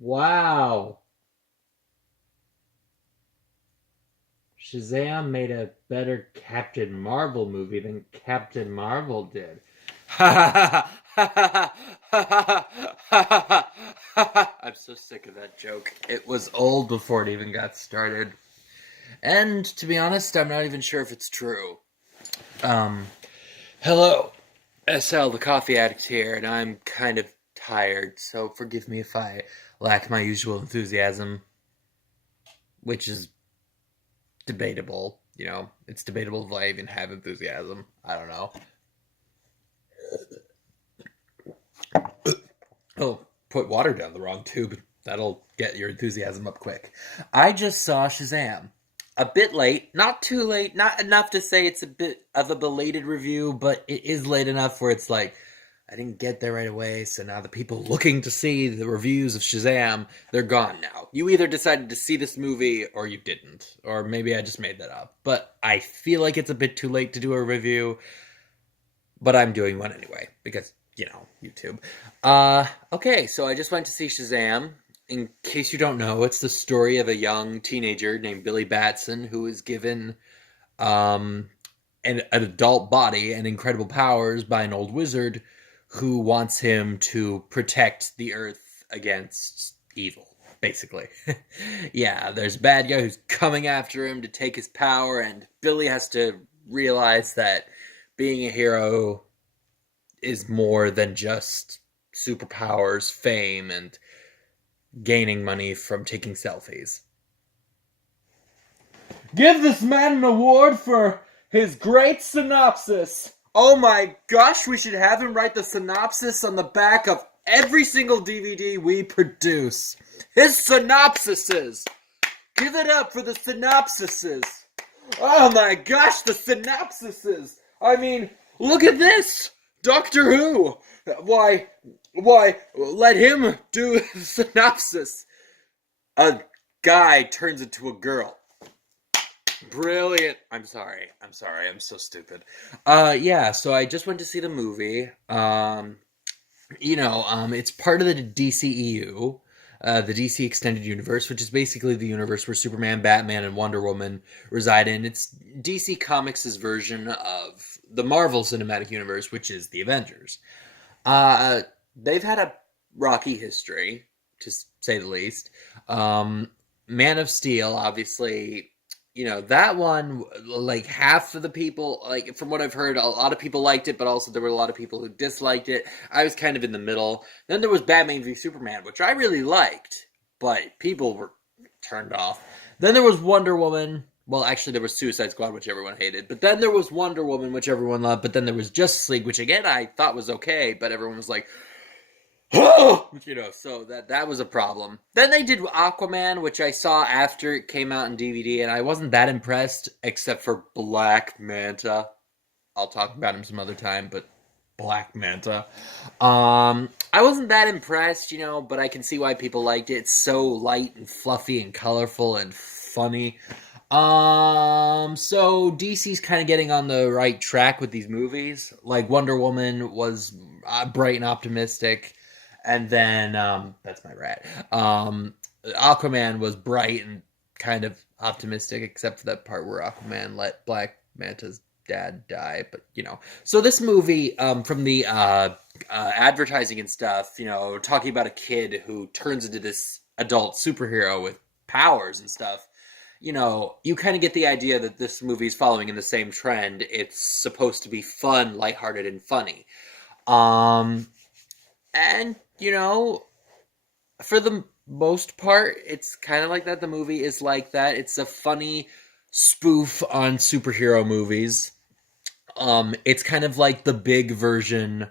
Wow. Shazam made a better Captain Marvel movie than Captain Marvel did. I'm so sick of that joke. It was old before it even got started. And to be honest, I'm not even sure if it's true. Um, Hello. SL, the coffee addict here, and I'm kind of tired, so forgive me if I lack my usual enthusiasm, which is debatable. It's debatable if I even have enthusiasm. I don't know. Oh, put water down the wrong tube. That'll get your enthusiasm up quick. I just saw Shazam. A bit late, not too late, not enough to say it's a bit of a belated review, but it is late enough where it's like, I didn't get there right away, so now the people looking to see the reviews of Shazam, they're gone now. You either decided to see this movie or you didn't. Or maybe I just made that up. But I feel like it's a bit too late to do a review, but I'm doing one anyway, because, YouTube. Okay, so I just went to see Shazam. In case you don't know, it's the story of a young teenager named Billy Batson who is given an adult body and incredible powers by an old wizard who wants him to protect the Earth against evil, basically. Yeah, there's a bad guy who's coming after him to take his power, and Billy has to realize that being a hero is more than just superpowers, fame, and gaining money from taking selfies. Give this man an award for his great synopsis. Oh my gosh, we should have him write the synopsis on the back of every single DVD we produce. His synopsises. Give it up for the synopsises. Oh my gosh, the synopsises. I mean, look at this. Doctor Who. Why, let him do the synopsis. A guy turns into a girl. Brilliant. I'm sorry. I'm so stupid. Yeah, so I just went to see the movie. It's part of the DCEU, the DC Extended Universe, which is basically the universe where Superman, Batman, and Wonder Woman reside in. It's DC Comics' version of the Marvel Cinematic Universe, which is the Avengers. They've had a rocky history, to say the least. Man of Steel, obviously, that one, like, half of the people, like, from what I've heard, a lot of people liked it, but also there were a lot of people who disliked it. I was kind of in the middle. Then there was Batman v Superman, which I really liked, but people were turned off. Then there was Wonder Woman. Well, actually, there was Suicide Squad, which everyone hated. But then there was Wonder Woman, which everyone loved. But then there was Justice League, which, again, I thought was okay, but everyone was like, so that was a problem. Then they did Aquaman, which I saw after it came out in DVD, and I wasn't that impressed, except for Black Manta. I'll talk about him some other time, but Black Manta. I wasn't that impressed, but I can see why people liked it. It's so light and fluffy and colorful and funny. So DC's kind of getting on the right track with these movies. Like Wonder Woman was bright and optimistic. And then, that's my rat. Aquaman was bright and kind of optimistic, except for that part where Aquaman let Black Manta's dad die. But, So this movie, from the advertising and stuff, talking about a kid who turns into this adult superhero with powers and stuff, you kind of get the idea that this movie's following in the same trend. It's supposed to be fun, lighthearted, and funny. And, for the most part, it's kind of like that. The movie is like that. It's a funny spoof on superhero movies. It's kind of like the big version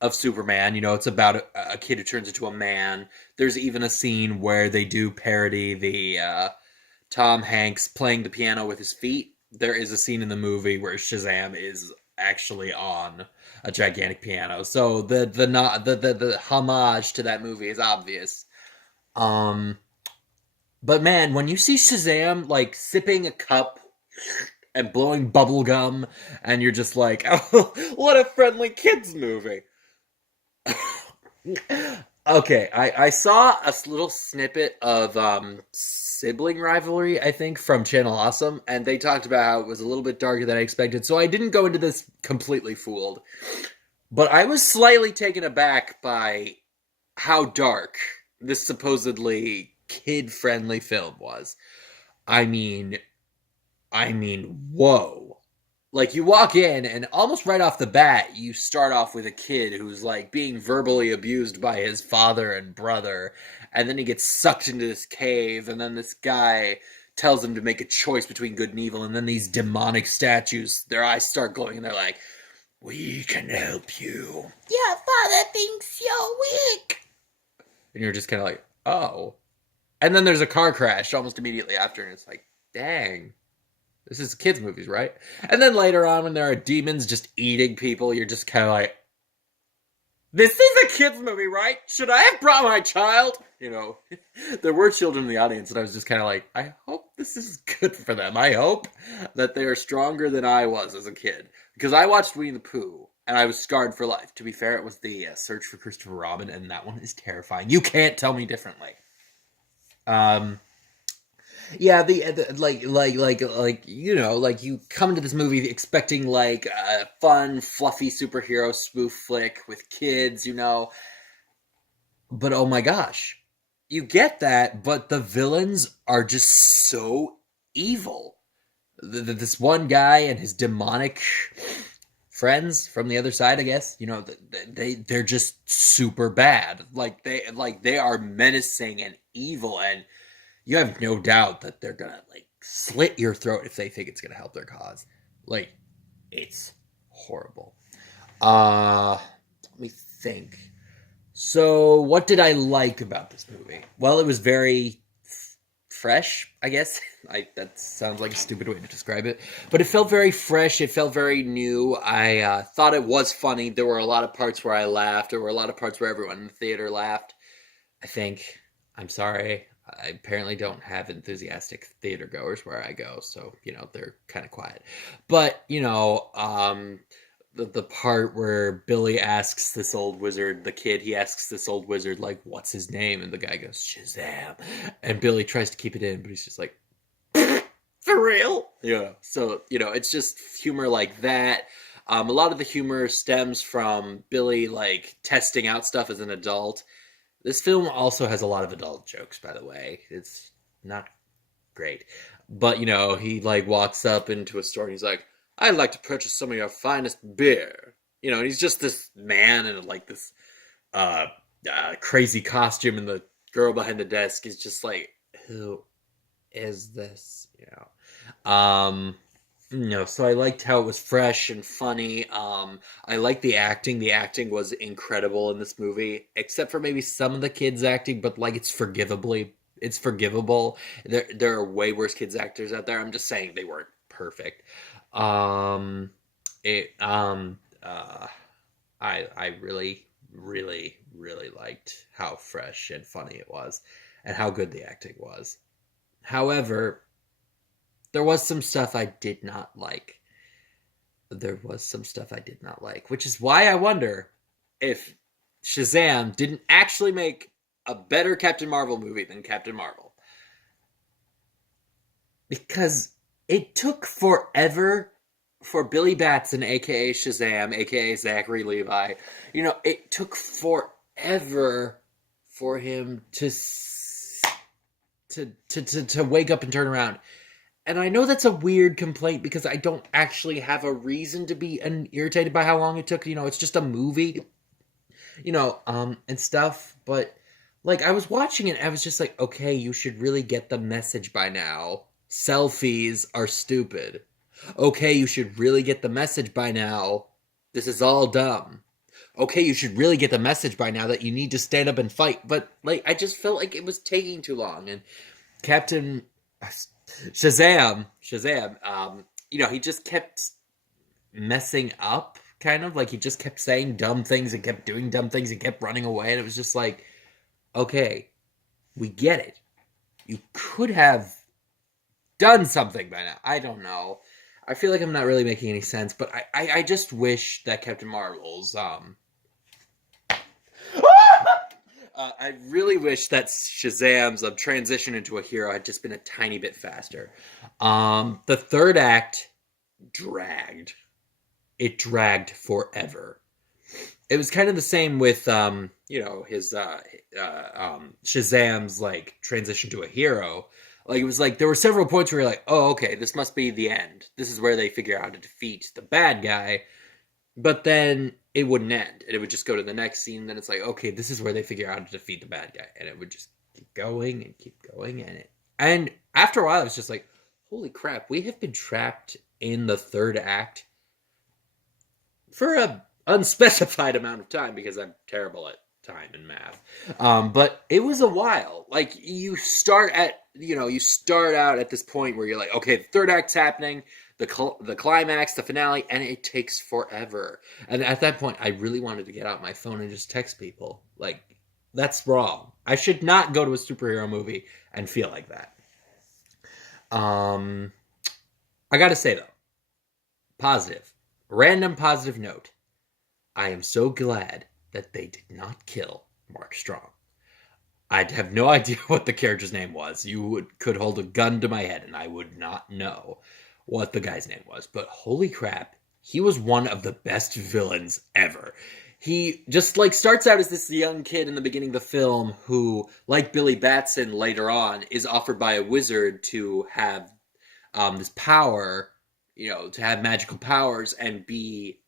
of Superman. It's about a kid who turns into a man. There's even a scene where they do parody the Tom Hanks playing the piano with his feet. There is a scene in the movie where Shazam is actually on a gigantic piano. So the homage to that movie is obvious. But man, when you see Shazam like sipping a cup and blowing bubble gum, and you're just like, oh, what a friendly kids movie. Okay, I saw a little snippet of sibling rivalry, I think, from Channel Awesome, and they talked about how it was a little bit darker than I expected. So I didn't go into this completely fooled, but I was slightly taken aback by how dark this supposedly kid-friendly film was. I mean, whoa. Like you walk in and almost right off the bat you start off with a kid who's like being verbally abused by his father and brother, and then he gets sucked into this cave, and then this guy tells him to make a choice between good and evil, and then these demonic statues, their eyes start glowing and they're like, we can help you. Your father thinks you're weak. And you're just kind of like, oh. And then there's a car crash almost immediately after, and it's like, dang. This is kids' movies, right? And then later on, when there are demons just eating people, you're just kind of like, this is a kids' movie, right? Should I have brought my child? You know, there were children in the audience, and I was just kind of like, I hope this is good for them. I hope that they are stronger than I was as a kid. Because I watched Winnie the Pooh, and I was scarred for life. To be fair, it was the Search for Christopher Robin, and that one is terrifying. You can't tell me differently. Yeah, the you know, like you come into this movie expecting like a fun, fluffy superhero spoof flick with kids, you know. But oh my gosh, you get that, but the villains are just so evil. This one guy and his demonic friends from the other side, I guess, you know, they're just super bad. They are menacing and evil, and you have no doubt that they're gonna like slit your throat if they think it's gonna help their cause. Like, it's horrible. Let me think. So, what did I like about this movie? Well, it was very fresh, I guess. That sounds like a stupid way to describe it, but it felt very fresh. It felt very new. I thought it was funny. There were a lot of parts where I laughed. There were a lot of parts where everyone in the theater laughed. I think. I'm sorry. I apparently don't have enthusiastic theater goers where I go, so, you know, they're kind of quiet. But, you know, the part where Billy asks this old wizard, the kid, he asks this old wizard, like, what's his name? And the guy goes, Shazam. And Billy tries to keep it in, but he's just like, for real? Yeah. So, you know, it's just humor like that. A lot of the humor stems from Billy, like, testing out stuff as an adult. This film also has a lot of adult jokes, by the way. It's not great. But, you know, he, like, walks up into a store and he's like, I'd like to purchase some of your finest beer. You know, and he's just this man in, like, this crazy costume, and the girl behind the desk is just like, who is this? You know, so I liked how it was fresh and funny. I liked the acting. The acting was incredible in this movie, except for maybe some of the kids' acting, but like it's forgivable. There are way worse kids actors out there. I'm just saying they weren't perfect. Um, it I really really liked how fresh and funny it was, and how good the acting was. However, there was some stuff I did not like. Which is why I wonder if Shazam didn't actually make a better Captain Marvel movie than Captain Marvel. Because it took forever for Billy Batson, aka Shazam, aka Zachary Levi, you know, it took forever for him to wake up and turn around. And I know that's a weird complaint because I don't actually have a reason to be irritated by how long it took. You know, it's just a movie, you know, and stuff. But, like, I was watching it, I was just like, okay, you should really get the message by now. Selfies are stupid. Okay, you should really get the message by now. This is all dumb. Okay, you should really get the message by now that you need to stand up and fight. But, like, I just felt like it was taking too long. And Shazam, you know, he just kept messing up, kind of. Like, he just kept saying dumb things and kept doing dumb things and kept running away. And it was just like, okay, we get it. You could have done something by now. I don't know. I feel like I'm not really making any sense, but I just wish that Captain Marvel's, I really wish that Shazam's transition into a hero had just been a tiny bit faster. The third act dragged. It dragged forever. It was kind of the same with his Shazam's like transition to a hero. Like it was like there were several points where you're like, oh, okay, this must be the end. This is where they figure out how to defeat the bad guy. But then it wouldn't end, and it would just go to the next scene. Then it's like, okay, this is where they figure out how to defeat the bad guy, and it would just keep going and keep going, and after a while, it was just like, holy crap, we have been trapped in the third act for a unspecified amount of time because I'm terrible at time and math. But it was a while. Like you start out at this point where you're like, okay, the third act's happening, the climax, the finale, and it takes forever. And at that point, I really wanted to get out my phone and just text people. Like, that's wrong. I should not go to a superhero movie and feel like that. I gotta say though, positive, random positive note. I am so glad that they did not kill Mark Strong. I have no idea what the character's name was. Could hold a gun to my head and I would not know what the guy's name was. But holy crap, he was one of the best villains ever. He just like starts out as this young kid in the beginning of the film who, like Billy Batson later on, is offered by a wizard to have this power, to have magical powers and be,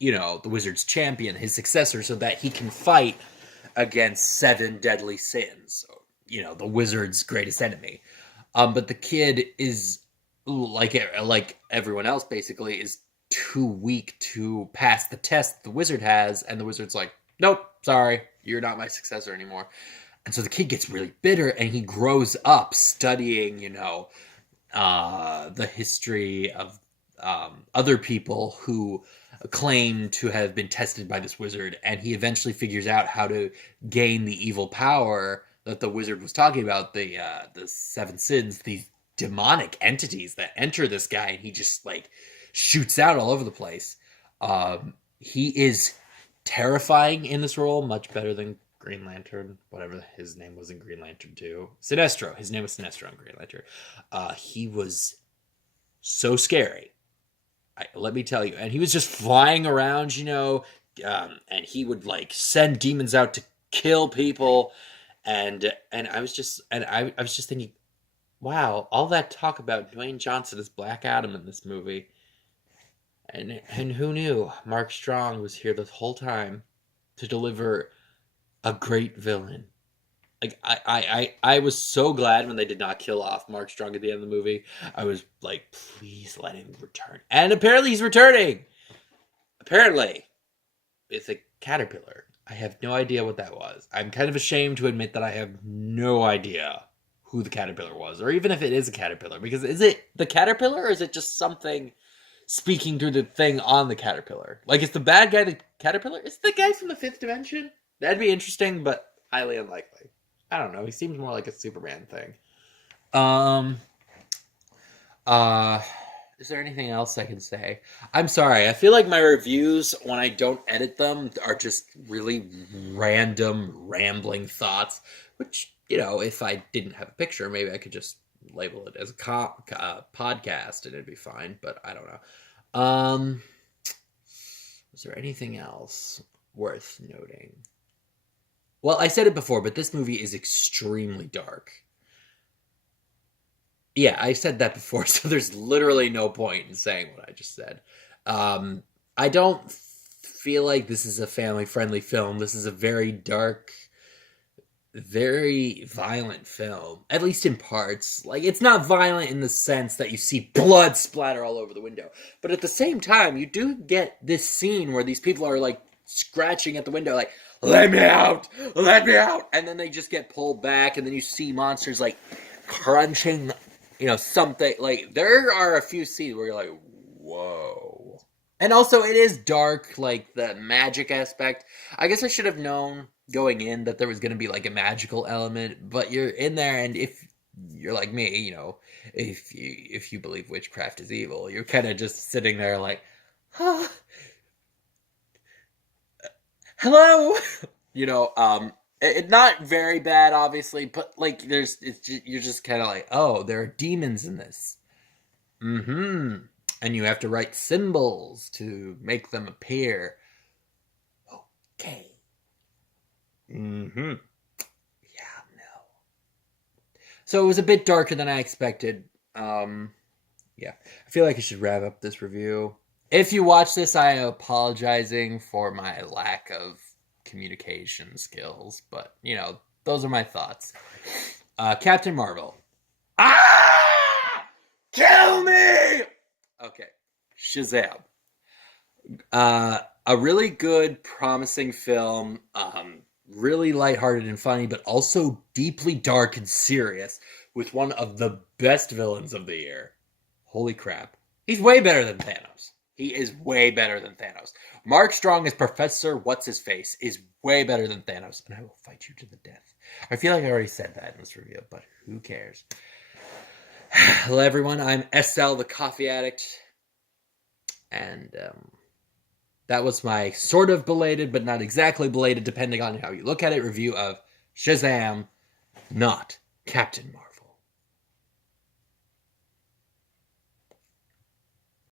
the wizard's champion, his successor, so that he can fight against seven deadly sins, the wizard's greatest enemy. But the kid is like everyone else basically is too weak to pass the test the wizard has, and the wizard's like, nope, sorry, you're not my successor anymore. And so the kid gets really bitter, and he grows up studying, the history of other people who claim to have been tested by this wizard, and he eventually figures out how to gain the evil power that the wizard was talking about, the seven sins, these demonic entities that enter this guy, and he just like shoots out all over the place. He is terrifying in this role, much better than Green Lantern, whatever his name was in Green Lantern 2. Sinestro. His name was Sinestro in Green Lantern. He was so scary. Let me tell you. And he was just flying around, and he would like send demons out to kill people. And I was just thinking, wow, all that talk about Dwayne Johnson as Black Adam in this movie. And who knew Mark Strong was here this whole time to deliver a great villain. Like I was so glad when they did not kill off Mark Strong at the end of the movie. I was like, please let him return. And apparently he's returning. Apparently. It's a caterpillar. I have no idea what that was. I'm kind of ashamed to admit that I have no idea who the caterpillar was, or even if it is a caterpillar. Because is it the caterpillar, or is it just something speaking through the thing on the caterpillar? Like, is the bad guy the caterpillar? Is the guy from the fifth dimension? That'd be interesting, but highly unlikely. I don't know. He seems more like a Superman thing. Is there anything else I can say? I'm sorry. I feel like my reviews, when I don't edit them, are just really random, rambling thoughts. Which, if I didn't have a picture, maybe I could just label it as a podcast and it'd be fine. But I don't know. Was there anything else worth noting? Well, I said it before, but this movie is extremely dark. Yeah, I said that before, so there's literally no point in saying what I just said. I don't feel like this is a family-friendly film. This is a very dark, very violent film, at least in parts. Like, it's not violent in the sense that you see blood splatter all over the window. But at the same time, you do get this scene where these people are, like, scratching at the window, like, let me out! Let me out! And then they just get pulled back, and then you see monsters, like, crunching, something. Like, there are a few scenes where you're like, whoa. And also, it is dark, like, the magic aspect. I guess I should have known going in that there was going to be, like, a magical element, but you're in there, and if you're like me, if you believe witchcraft is evil, you're kind of just sitting there like, hello? Not very bad, obviously, but like you're just kind of like, oh, there are demons in this. Mm-hmm. And you have to write symbols to make them appear. Okay. Mm-hmm. Yeah, no. So it was a bit darker than I expected. Yeah. I feel like I should wrap up this review. If you watch this, I am apologizing for my lack of communication skills, but those are my thoughts. Captain Marvel. Ah! Kill me! Okay. Shazam. A really good, promising film. Really lighthearted and funny, but also deeply dark and serious, with one of the best villains of the year. Holy crap. He's way better than Thanos. He is way better than Thanos. Mark Strong as Professor What's-His-Face is way better than Thanos, and I will fight you to the death. I feel like I already said that in this review, but who cares? Hello, everyone. I'm SL, the coffee addict, and that was my sort of belated, but not exactly belated, depending on how you look at it, review of Shazam, not Captain Marvel.